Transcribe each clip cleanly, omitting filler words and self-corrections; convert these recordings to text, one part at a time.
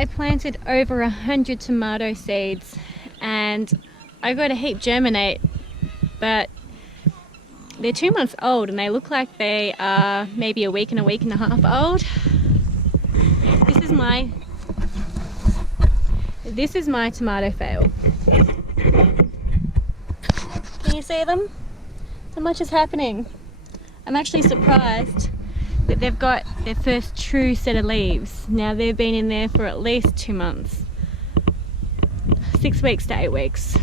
I planted over 100 tomato seeds and I got a heap germinate, but they're 2 months old and they look like they are maybe a week and a half old. This is my tomato fail. Can you see them? So much is happening. I'm actually surprised that they've got their first true set of leaves. Now they've been in there for at least 2 months. 6 weeks to 8 weeks.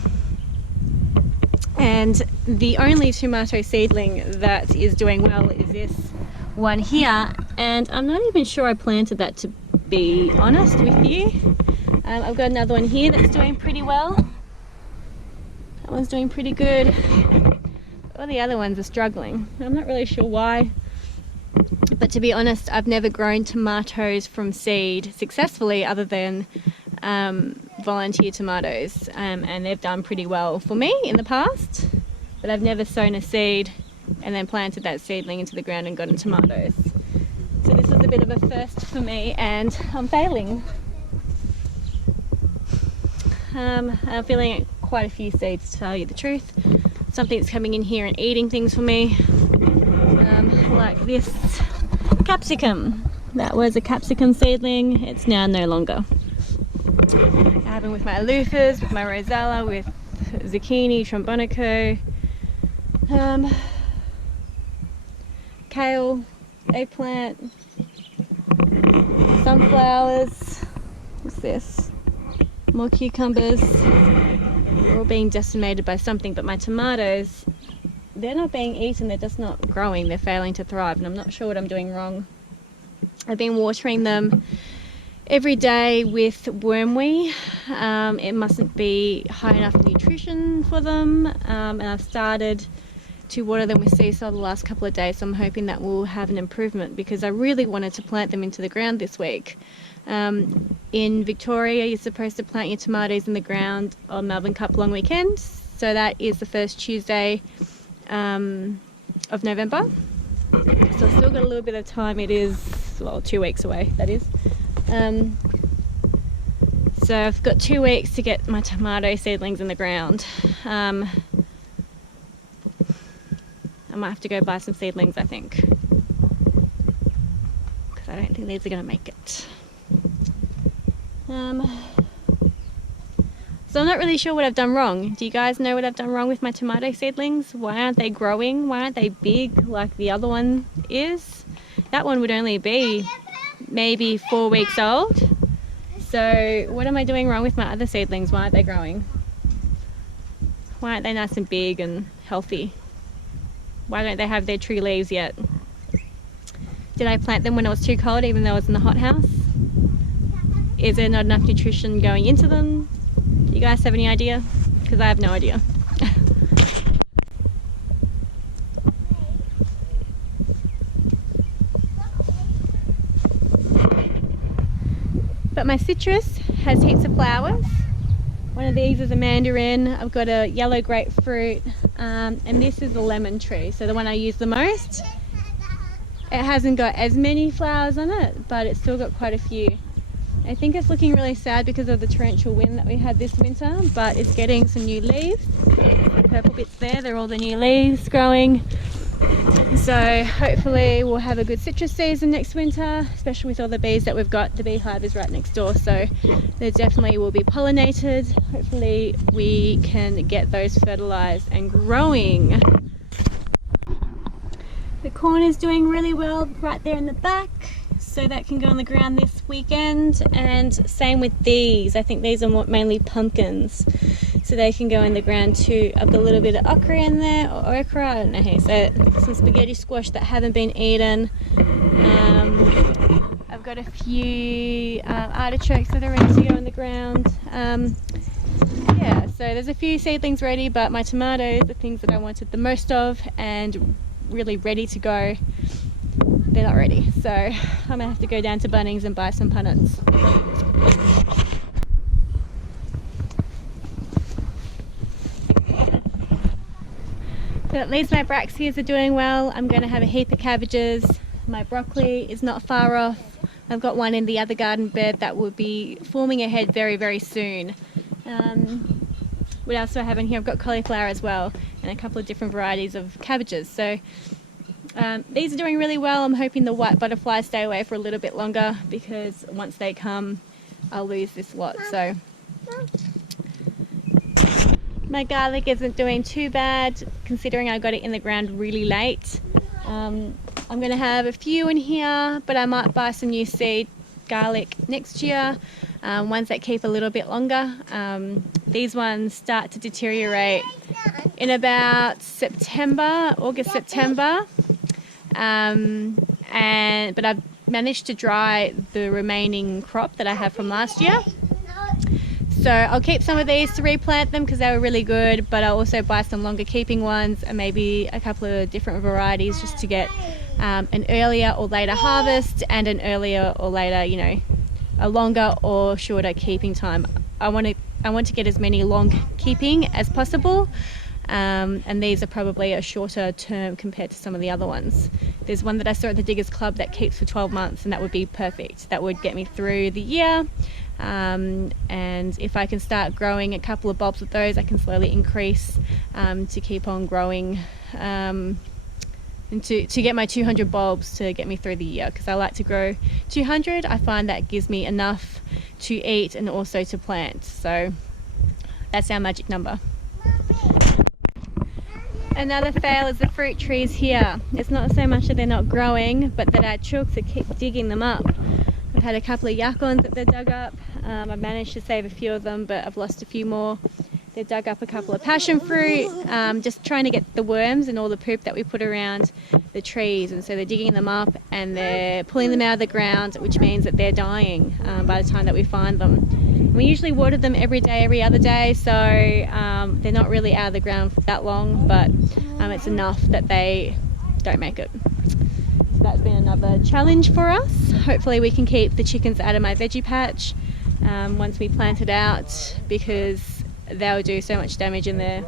And the only tomato seedling that is doing well is this one here. And I'm not even sure I planted that, to be honest with you. I've got another one here that's doing pretty well. That one's doing pretty good. All the other ones are struggling. I'm not really sure why. But to be honest, I've never grown tomatoes from seed successfully other than volunteer tomatoes, and they've done pretty well for me in the past, but I've never sown a seed and then planted that seedling into the ground and gotten tomatoes. So this is a bit of a first for me and I'm failing. I'm feeling quite a few seeds, to tell you the truth. Something's coming in here and eating things for me, like this capsicum. That was a capsicum seedling, it's now no longer. I have them with my loofahs, with my rosella, with zucchini, trombonico, kale, eggplant, sunflowers. What's this? More cucumbers. They're all being decimated by something, but my tomatoes, they're not being eaten, they're just not growing, they're failing to thrive, and I'm not sure what I'm doing wrong. I've been watering them every day with wormwee. It mustn't be high enough nutrition for them, and I've started to water them with sea salt the last couple of days, so I'm hoping that will have an improvement, because I really wanted to plant them into the ground this week. In Victoria, you're supposed to plant your tomatoes in the ground on Melbourne Cup long weekend, so that is the first Tuesday of November. So I've still got a little bit of time. It is, well, 2 weeks away, that is. So I've got 2 weeks to get my tomato seedlings in the ground. I might have to go buy some seedlings, I think, because I don't think these are going to make it. So I'm not really sure what I've done wrong. Do you guys know what I've done wrong with my tomato seedlings? Why aren't they growing? Why aren't they big like the other one is? That one would only be maybe 4 weeks old. So what am I doing wrong with my other seedlings? Why aren't they growing? Why aren't they nice and big and healthy? Why don't they have their true leaves yet? Did I plant them when it was too cold, even though I was in the hothouse? Is there not enough nutrition going into them? Do you guys have any idea? Because I have no idea. But my citrus has heaps of flowers. One of these is a mandarin. I've got a yellow grapefruit, and this is a lemon tree, so the one I use the most. It hasn't got as many flowers on it, but it's still got quite a few. I think it's looking really sad because of the torrential wind that we had this winter, but it's getting some new leaves. The purple bits there, they're all the new leaves growing. So hopefully we'll have a good citrus season next winter, especially with all the bees that we've got. The beehive is right next door, so they definitely will be pollinated. Hopefully we can get those fertilized and growing. The corn is doing really well right there in the back, so that can go on the ground this weekend, and same with these. I think these are mainly pumpkins, so they can go in the ground too. I've got a little bit of okra in there, or okra, I don't know how you say it. Some spaghetti squash that haven't been eaten. I've got a few artichokes that are ready to go in the ground. Yeah, so there's a few seedlings ready, but my tomatoes, the things that I wanted the most of and really ready to go, they're not ready. So I'm gonna have to go down to Bunnings and buy some punnets. But at least my braxicas are doing well. I'm going to have a heap of cabbages. My broccoli is not far off. I've got one in the other garden bed that will be forming a head very, very soon. What else do I have in here? I've got cauliflower as well, and a couple of different varieties of cabbages. So these are doing really well. I'm hoping the white butterflies stay away for a little bit longer, because once they come, I'll lose this lot. So my garlic isn't doing too bad, considering I got it in the ground really late. I'm going to have a few in here, but I might buy some new seed garlic next year, ones that keep a little bit longer. These ones start to deteriorate in about August, September. But I've managed to dry the remaining crop that I have from last year. So I'll keep some of these to replant them because they were really good, but I'll also buy some longer keeping ones and maybe a couple of different varieties just to get an earlier or later harvest and an earlier or later, you know, a longer or shorter keeping time. I want to get as many long keeping as possible, and these are probably a shorter term compared to some of the other ones. There's one that I saw at the Diggers Club that keeps for 12 months, and that would be perfect. That would get me through the year. And if I can start growing a couple of bulbs of those, I can slowly increase to keep on growing, and to get my 200 bulbs to get me through the year, because I like to grow 200. I find that gives me enough to eat and also to plant. So that's our magic number. Another fail is the fruit trees here. It's not so much that they're not growing, but that our chooks keep digging them up. I've had a couple of yacons that they've dug up. I've managed to save a few of them, but I've lost a few more. They've dug up a couple of passion fruit, just trying to get the worms and all the poop that we put around the trees. And so they're digging them up and they're pulling them out of the ground, which means that they're dying by the time that we find them. We usually water them every day, every other day, so they're not really out of the ground for that long, but it's enough that they don't make it. So that's been another challenge for us. Hopefully we can keep the chickens out of my veggie patch once we plant it out, because they'll do so much damage in there.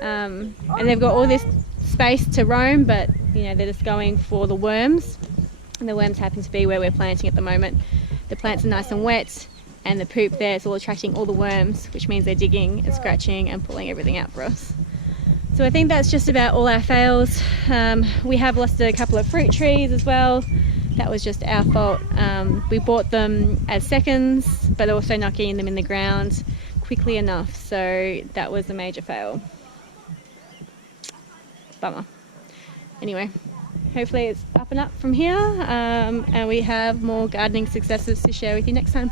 And they've got all this space to roam, but you know, they're just going for the worms, and the worms happen to be where we're planting at the moment. The plants are nice and wet, and the poop there is all attracting all the worms, which means they're digging and scratching and pulling everything out for us. So I think that's just about all our fails. We have lost a couple of fruit trees as well. That was just our fault. We bought them as seconds, but also not getting them in the ground quickly enough. So that was a major fail. Bummer. Anyway, hopefully it's up and up from here, and we have more gardening successes to share with you next time.